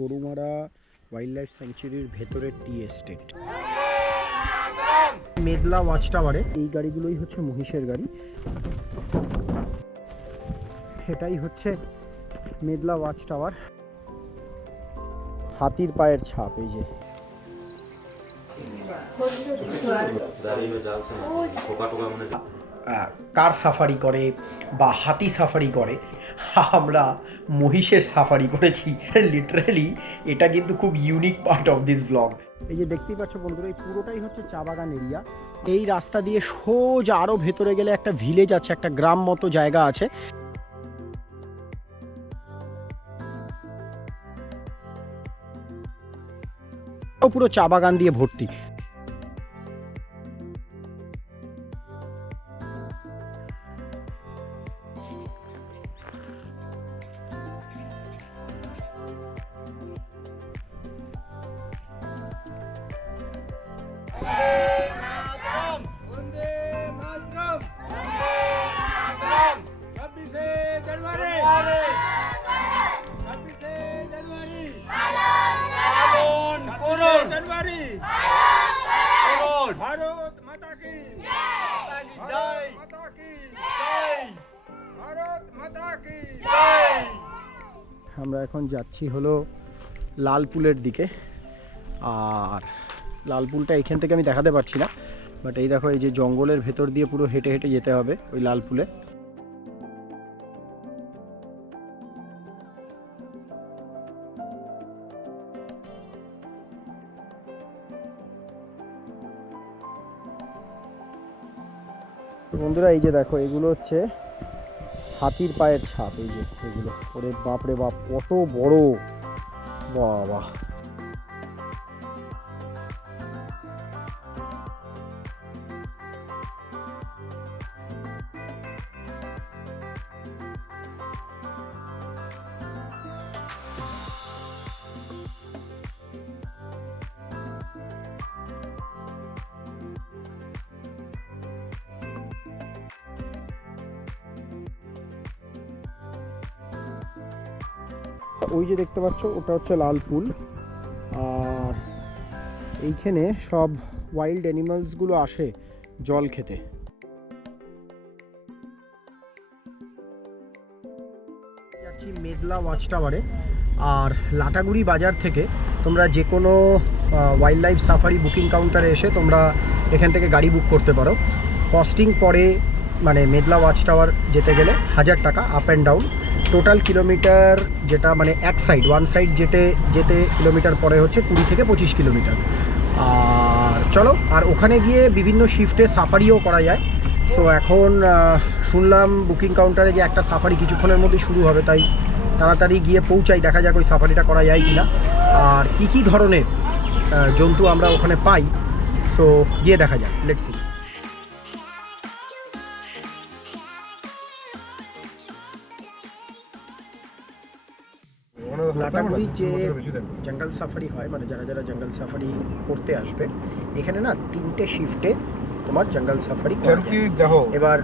Gorumara wildlife স্যাংচুরির ভেতরের tea estate. Medla watch টাওয়ারে এই গাড়িগুলোই হচ্ছে মহিষের গাড়ি। এটাই হচ্ছে মেদলা ওয়াচ টাওয়ার। হাতির পায়ের ছাপ এই যে। কার সাফারি করে বা হাতি সাফারি করে, আমরা মহিষের সাফারি করেছি লিটারালি। এটা কিন্তু খুব unique part of this blog. এই যে দেখতেই পাচ্ছ বন্ধুরা, এই পুরোটাই হচ্ছে চা বাগান এরিয়া। এই রাস্তা দিয়ে সোজা আরও ভেতরে গেলে একটা ভিলেজ আছে, একটা গ্রাম মতো জায়গা আছে। পুরো চা বাগান দিয়ে ভর্তি। আমরা এখন যাচ্ছি হলো লালপুলের দিকে। আর লালপুলটা এখান থেকে আমি দেখাতে পারছি না, বাট এই দেখো, এই যে জঙ্গলের ভেতর দিয়ে পুরো হেঁটে হেঁটে যেতে হবে ওই লালপুলে। বন্ধুরা এই যে দেখো, এগুলো হচ্ছে হাতির পায়ের ছাপ। এই যে এগুলো, ওরে বাপ রে বাপ, কত বড়! বাহ! ওই যে দেখতে পাচ্ছ, ওটা হচ্ছে লালপুল। আর এইখানে সব ওয়াইল্ড অ্যানিমালসগুলো আসে জল খেতে। যাচ্ছি মেদলা ওয়াচ টাওয়ারে। আর লাটাগুড়ি বাজার থেকে তোমরা যে কোনো ওয়াইল্ড লাইফ সাফারি বুকিং কাউন্টারে এসে তোমরা এখান থেকে গাড়ি বুক করতে পারো। কস্টিং পড়ে মানে মেদলা ওয়াচ টাওয়ার যেতে গেলে 1000 টাকা up and down. Total kilometre যেটা মানে এক সাইড, ওয়ান সাইড যেতে কিলোমিটার পরে হচ্ছে 20 থেকে 25 কিলোমিটার। আর চলো, আর ওখানে গিয়ে বিভিন্ন শিফটে সাফারিও করা যায়। সো এখন শুনলাম বুকিং কাউন্টারে যে একটা সাফারি কিছুক্ষণের মধ্যে শুরু হবে, তাই তাড়াতাড়ি গিয়ে পৌঁছাই, দেখা যাক ওই সাফারিটা করা যায় কিনা, আর কি ধরনের জন্তু আমরা ওখানে পাই। সো গিয়ে দেখা যাক, লেটস সি। লাটাগুড়ির যে জঙ্গল সাফারি হয়, মানে যারা জঙ্গল সাফারি করতে আসবে, এখানে না 3টে শিফটে তোমার জঙ্গল সাফারি করা যায়। এবার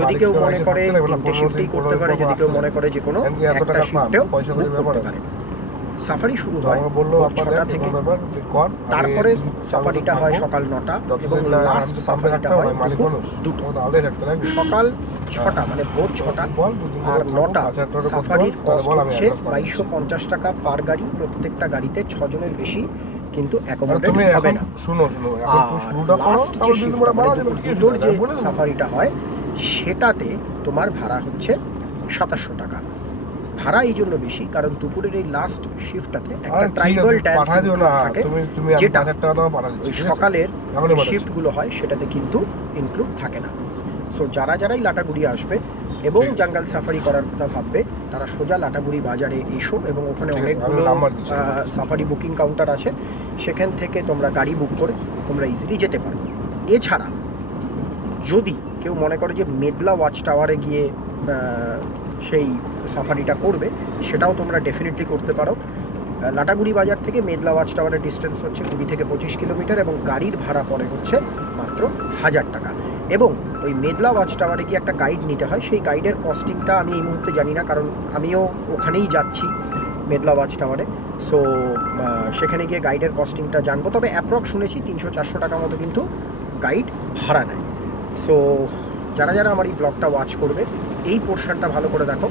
যদি কেউ মনে করে 3টে শিফটেই করতে পারে, যদি কেউ মনে করে যে কোনো একটা শিফটেও করতে পারে। সাফারি শুরু হয় 6টা থেকে, তারপরে সাফারিটা হয় সকাল 9টা এবং লাস্ট সাফারিটা হয় দুটো। সকাল 6টা মানে ভোর 6টা আর 9টা সাফারির কস্ট হচ্ছে 2250 টাকা পার গাড়ি। প্রত্যেকটা গাড়িতে 6 জনের বেশি কিন্তু অ্যাকোমোডেট হবে না। লাস্ট যে শিফটটা মানে দুটোর যে সাফারিটা হয়, সেটাতে তোমার ভাড়া হচ্ছে 2700 টাকা। ভাড়া এই জন্য বেশি কারণ দুপুরের এই লাস্ট শিফটটাতে একটা ট্রাইবাল ড্যান্স থাকে, যেটা ওই সকালের যে শিফটগুলো হয় সেটাতে কিন্তু ইনক্লুড থাকে না। সো যারাই লাটাগুড়ি আসবে এবং জঙ্গল সাফারি করার কথা ভাববে, তারা সোজা লাটাগুড়ি বাজারে এসো এবং ওখানে অনেকগুলো সাফারি বুকিং কাউন্টার আছে, সেখান থেকে তোমরা গাড়ি বুক করে তোমরা ইজিলি যেতে পারো। এছাড়া যদি কেউ মনে করে যে মেদলা ওয়াচ টাওয়ারে গিয়ে সেই সাফারিটা করবে, সেটাও তোমরা ডেফিনেটলি করতে পারো। লাটাগুড়ি বাজার থেকে মেদলা ওয়াচ টাওয়ারের ডিস্টেন্স হচ্ছে 20 থেকে 25 কিলোমিটার এবং গাড়ির ভাড়া পড়ে হচ্ছে মাত্র 1000 টাকা। এবং ওই মেদলা ওয়াচ টাওয়ারে গিয়ে একটা গাইড নিতে হয়। সেই গাইডের কস্টিংটা আমি এই মুহূর্তে জানি না, কারণ আমিও ওখানেই যাচ্ছি মেদলা ওয়াচ টাওয়ারে। সো সেখানে গিয়ে গাইডের কস্টিংটা জানবো। তবে অ্যাপ্রক্স শুনেছি 300-400 টাকা মতো কিন্তু গাইড ভাড়া নেয়। সো যারা যারা আমার এই ব্লগটা ওয়াচ করবে এই পোর্শনটা ভালো করে দেখো।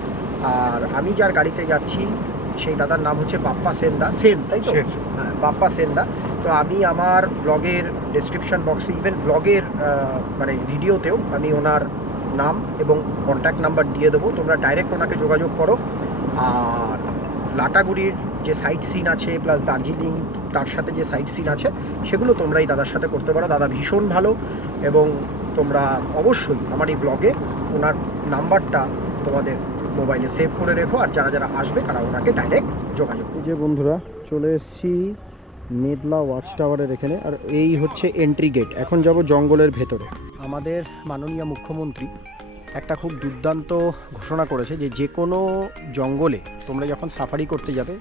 আর আমি যার গাড়িতে যাচ্ছি সেই দাদার নাম হচ্ছে বাপ্পা সেন, তাই তো? হ্যাঁ, বাপ্পা সেনদা। তো আমি আমার ব্লগের ডেসক্রিপশন বক্সে, ইভেন ব্লগের মানে ভিডিওতেও আমি ওনার নাম এবং কন্ট্যাক্ট নাম্বার দিয়ে দেবো, তোমরা ডাইরেক্ট ওনাকে যোগাযোগ করো। আর লাটাগুড়ির যে সাইট সিন আছে প্লাস দার্জিলিং তার সাথে যে সাইট সিন আছে সেগুলো তোমরা এই দাদার সাথে করতে পারো। দাদা ভীষণ ভালো, এবং তোমরা অবশ্যই আমার এই ব্লগে ওনার নাম্বারটা তোমাদের মোবাইলে সেভ করে রেখো। আর যারা যারা আসবে তারা ওনাকে ডাইরেক্ট যোগাযোগ। এই যে বন্ধুরা চলে এসেছি মেদলা ওয়াচ টাওয়ারের এখানে, আর এই হচ্ছে এন্ট্রি গেট। এখন যাব জঙ্গলের ভেতরে। আমাদের মাননীয় মুখ্যমন্ত্রী একটা খুব দুর্দান্ত ঘোষণা করেছে যে যে কোনো জঙ্গলে তোমরা যখন সাফারি করতে যাবে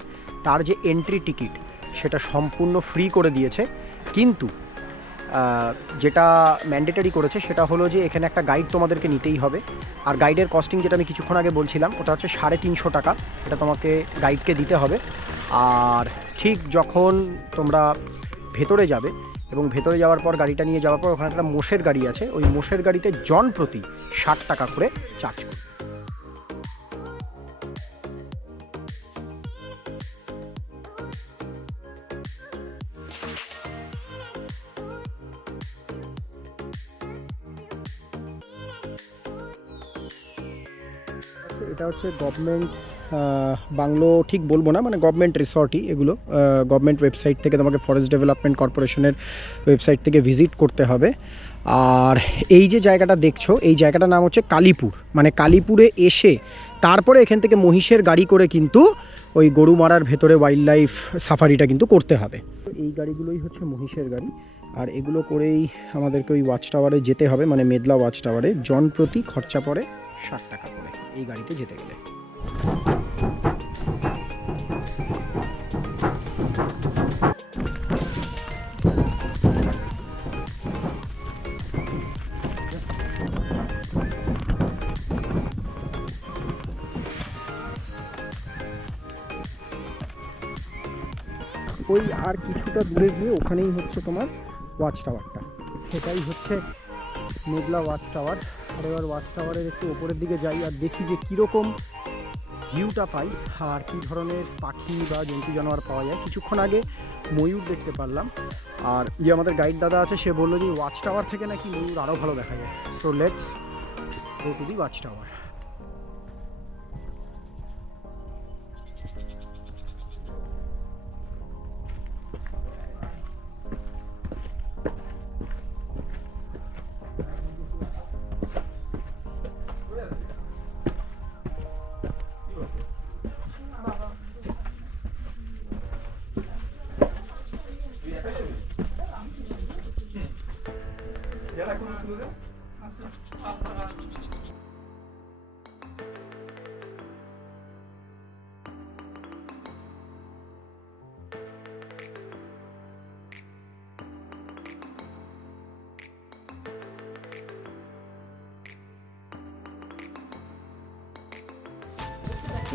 তার যে এন্ট্রি টিকিট সেটা সম্পূর্ণ ফ্রি করে দিয়েছে। কিন্তু যেটা ম্যান্ডেটারি করেছে সেটা হলো যে এখানে একটা গাইড তোমাদেরকে নিতেই হবে। আর গাইডের কস্টিং যেটা আমি কিছুক্ষণ আগে বলছিলাম ওটা হচ্ছে 350 টাকা, এটা তোমাকে গাইডকে দিতে হবে। আর ঠিক যখন তোমরা ভেতরে যাবে এবং ভেতরে যাওয়ার পর গাড়িটা নিয়ে যাওয়ার পর ওখানে একটা মোষের গাড়ি আছে, ওই মোষের গাড়িতে জন প্রতি 60 টাকা করে চার্জ করে। এটা হচ্ছে গভর্নমেন্ট বাংলো ঠিক বলবো না, মানে গভর্নমেন্ট রিসর্টই এগুলো। গভর্নমেন্ট ওয়েবসাইট থেকে তোমাকে ফরেস্ট ডেভেলপমেন্ট কর্পোরেশনের ওয়েবসাইট থেকে ভিজিট করতে হবে। আর এই যে জায়গাটা দেখছো এই জায়গাটার নাম হচ্ছে কালীপুর। মানে কালীপুরে এসে তারপরে এখান থেকে মহিষের গাড়ি করে কিন্তু ওই গরুমারার ভেতরে ওয়াইল্ড লাইফ সাফারিটা কিন্তু করতে হবে। এই গাড়িগুলোই হচ্ছে মহিষের গাড়ি, আর এগুলো করেই আমাদেরকে ওই ওয়াচ টাওয়ারে যেতে হবে, মানে মেদলা ওয়াচ টাওয়ারে। জন প্রতি খরচা পড়ে 60 টাকা করে এই গাড়িতে যেতে গেলে। ওই আর কিছুটা দূরে গিয়ে ওখানেই হচ্ছে তোমার ওয়াচ টাওয়ারটা, সেটাই হচ্ছে মেদলা ওয়াচ টাওয়ার। আর এবার ওয়াচ টাওয়ারের একটু ওপরের দিকে যাই আর দেখি যে কীরকম ভিউটা পাই আর কী ধরনের পাখি বা জন্তু জানোয়ার পাওয়া যায়। কিছুক্ষণ আগে ময়ূর দেখতে পারলাম, আর যে আমাদের গাইড দাদা আছে সে বললো যে ওয়াচ টাওয়ার থেকে নাকি ময়ূর আরও ভালো দেখা যায়। So let's go to the watch tower.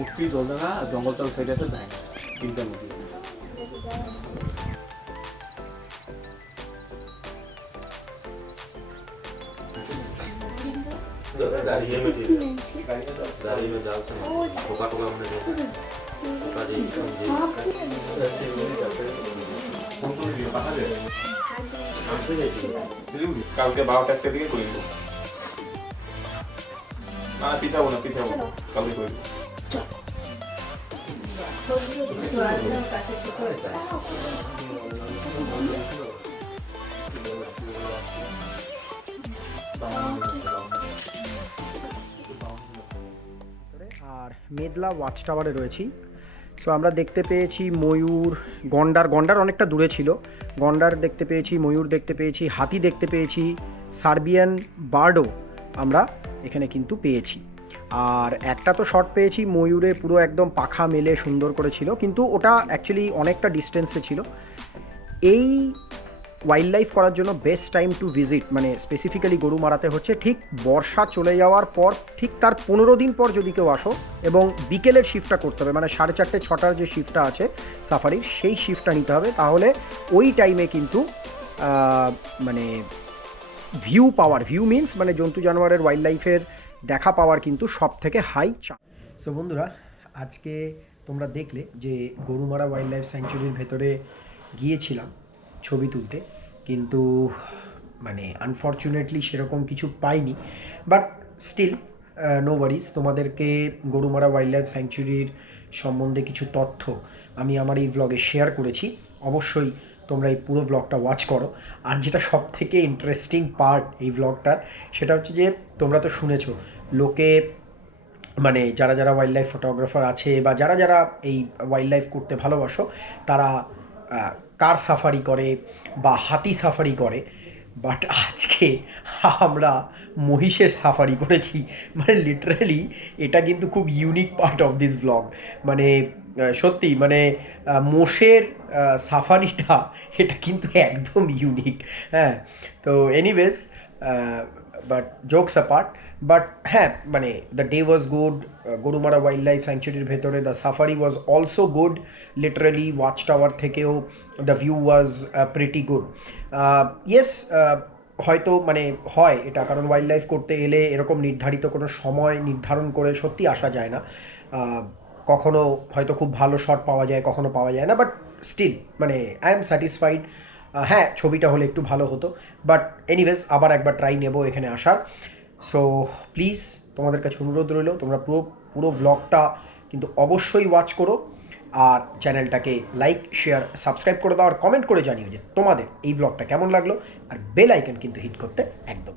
মুক্তি দোলনা জঙ্গলটাল সাইডে আছে তাই তিনটা মুক্তি दाढ़ी में ठीक दाढ़ी में डालते हैं टोका टोका हमने टोका जी কালকে 12টা একটা দিকে করে দেব না পিঠাবো না কালকে করে দেব। আর মেদলা ওয়াচ টাওয়ারে রয়েছি। সো আমরা দেখতে পেয়েছি ময়ূর, গন্ডার অনেকটা দূরে ছিল, গন্ডার দেখতে পেয়েছি, ময়ূর দেখতে পেয়েছি, হাতি দেখতে পেয়েছি, সার্বিয়ান বার্ডও আমরা এখানে কিন্তু পেয়েছি। আর একটা তো শট পেয়েছি ময়ূরে পুরো একদম পাখা মেলে সুন্দর করে ছিল, কিন্তু ওটা অ্যাকচুয়ালি অনেকটা ডিস্টেন্সে ছিল। এই ওয়াইল্ড লাইফ করার জন্য বেস্ট টাইম টু ভিজিট মানে স্পেসিফিক্যালি গরুমারাতে হচ্ছে ঠিক বর্ষা চলে যাওয়ার পর, ঠিক তার 15 দিন পর যদি কেউ আসো, এবং বিকেলের শিফটটা করতে হবে, মানে 4:30 6টার যে শিফটটা আছে সাফারির সেই শিফটটা নিতে হবে। তাহলে ওই টাইমে কিন্তু মানে ভিউ মিনস মানে জন্তু জানোয়ারের ওয়াইল্ড লাইফের দেখা পাওয়ার কিন্তু সব থেকে হাই চান্স। সো বন্ধুরা, আজকে তোমরা দেখলে যে গরুমারা ওয়াইল্ড লাইফ স্যাংচুরির ভেতরে গিয়েছিলাম ছবি তুলতে, কিন্তু মানে আনফর্চুনেটলি সেরকম কিছু পাইনি, বাট স্টিল নো ওয়ারিজ, তোমাদেরকে গরুমারা ওয়াইল্ড লাইফ স্যাংচুরির সম্বন্ধে কিছু তথ্য আমি আমার এই ব্লগে শেয়ার করেছি। অবশ্যই তোমরা এই পুরো ব্লগটা ওয়াচ করো। আর যেটা সব থেকে ইন্টারেস্টিং পার্ট এই ব্লগটার, সেটা হচ্ছে যে তোমরা তো শুনেছো লোকে মানে যারা যারা ওয়াইল্ড লাইফ ফটোগ্রাফার আছে বা যারা যারা এই ওয়াইল্ড লাইফ করতে ভালোবাসো, তারা কার সাফারি করে বা হাতি সাফারি করে, বাট আজকে আমরা মহিষের সাফারি করেছি। মানে লিটারালি এটা কিন্তু খুব unique part of this blog. মানে সত্যি মানে মোষের সাফারিটা এটা কিন্তু একদম ইউনিক। হ্যাঁ, তো anyways, but jokes apart, but হ্যাঁ মানে the day was good. Gorumara wildlife স্যাংচুরির ভেতরে the safari was also good. Literally watch tower থেকেও the view was pretty good. Yes, হয়তো মানে হয় এটা, কারণ ওয়াইল্ড লাইফ করতে এলে এরকম নির্ধারিত কোনো সময় নির্ধারণ করে সত্যি আসা যায় না। কখনো হয়তো খুব ভালো শট পাওয়া যায়, কখনো পাওয়া যায় না, বাট স্টিল মানে আই এম স্যাটিসফাইড। হ্যাঁ, ছবিটা হলে একটু ভালো হতো, বাট এনিওয়েজ আবার একবার ট্রাই নেব এখানে আসার। সো প্লিজ তোমাদের কাছে অনুরোধ রইল, তোমরা পুরো ব্লগটা কিন্তু অবশ্যই ওয়াচ করো, আর চ্যানেলটাকে লাইক শেয়ার সাবস্ক্রাইব করে দাও, আর কমেন্ট করে জানিও যে তোমাদের এই ব্লগটা কেমন লাগলো, আর বেল আইকন কিন্তু হিট করতে একদম